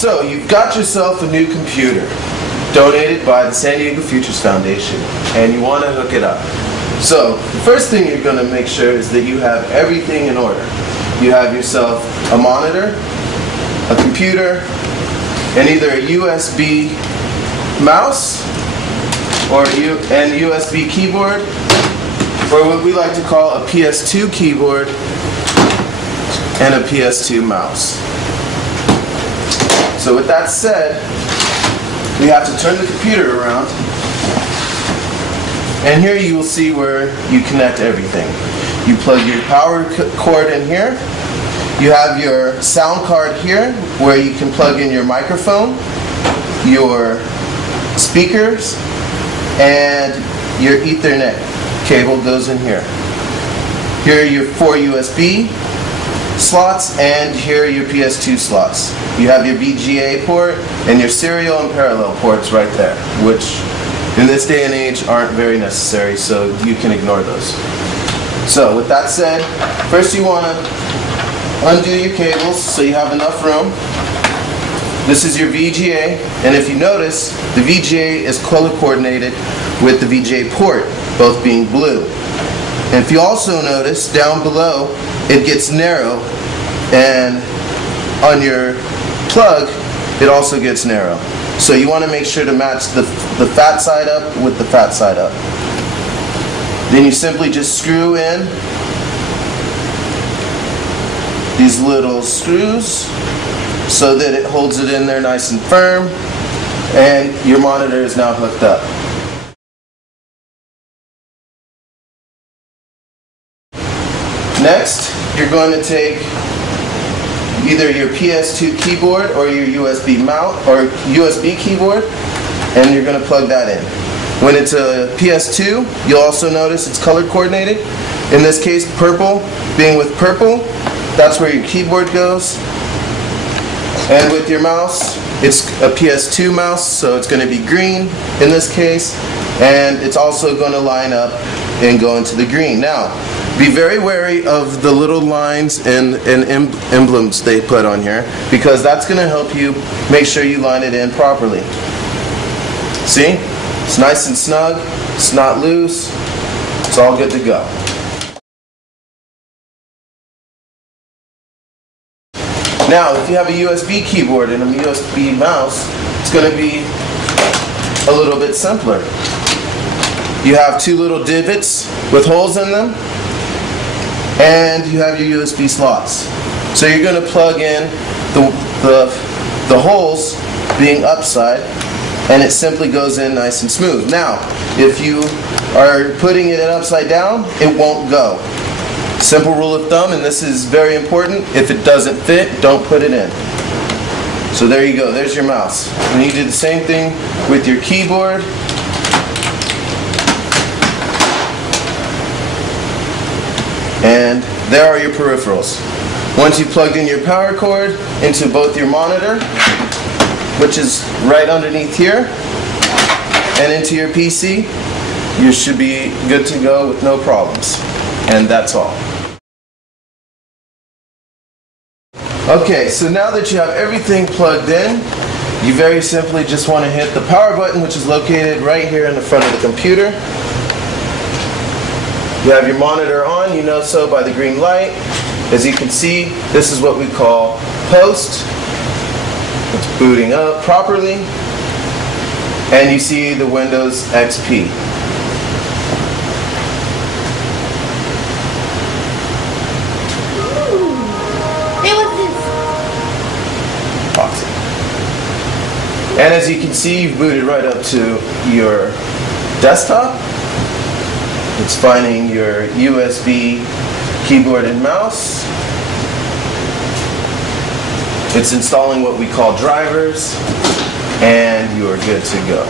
So you've got yourself a new computer donated by the San Diego Futures Foundation, and you want to hook it up. So the first thing you're going to make sure is that you have everything in order. You have yourself a monitor, a computer, and either a USB mouse or and USB keyboard, or what we like to call a PS2 keyboard and a PS2 mouse. So with that said, we have to turn the computer around, and here you will see where you connect everything. You plug your power cord in here. You have your sound card here where you can plug in your microphone, your speakers, and your Ethernet cable goes in here. Here are your 4 USB slots, and here are your PS2 slots. You have your VGA port and your serial and parallel ports right there, which in this day and age aren't very necessary, so you can ignore those. So with that said, first you want to undo your cables so you have enough room. This is your VGA, and if you notice, the VGA is color coordinated with the VGA port, both being blue. And if you also notice, down below, it gets narrow, and on your plug, it also gets narrow. So you want to make sure to match the fat side up with the fat side up. Then you simply just screw in these little screws so that it holds it in there nice and firm, and your monitor is now hooked up. Next, you're going to take either your PS2 keyboard or your USB mount or USB keyboard, and you're going to plug that in. When it's a PS2, you'll also notice it's color coordinated. In this case, purple being with purple, that's where your keyboard goes. And with your mouse, it's a PS2 mouse, so it's going to be green in this case, and it's also going to line up and go into the green. Now, be very wary of the little lines and emblems they put on here, because that's going to help you make sure you line it in properly. See? It's nice and snug, it's not loose, it's all good to go. Now, if you have a USB keyboard and a USB mouse, it's going to be a little bit simpler. You have 2 little divots with holes in them, and you have your USB slots. So you're going to plug in the holes being upside, and it simply goes in nice and smooth. Now, if you are putting it in upside down, it won't go. Simple rule of thumb, and this is very important, if it doesn't fit, don't put it in. So there you go, there's your mouse. And you do the same thing with your keyboard. And there are your peripherals. Once you've plugged in your power cord into both your monitor, which is right underneath here, and into your PC, you should be good to go with no problems. And that's all. Okay, so now that you have everything plugged in, you very simply just want to hit the power button, which is located right here in the front of the computer. You have your monitor on, you know so by the green light. As you can see, this is what we call post. It's booting up properly, and you see the Windows XP. Awesome. And as you can see, you've booted right up to your desktop. It's finding your USB keyboard and mouse. It's installing what we call drivers, and you are good to go.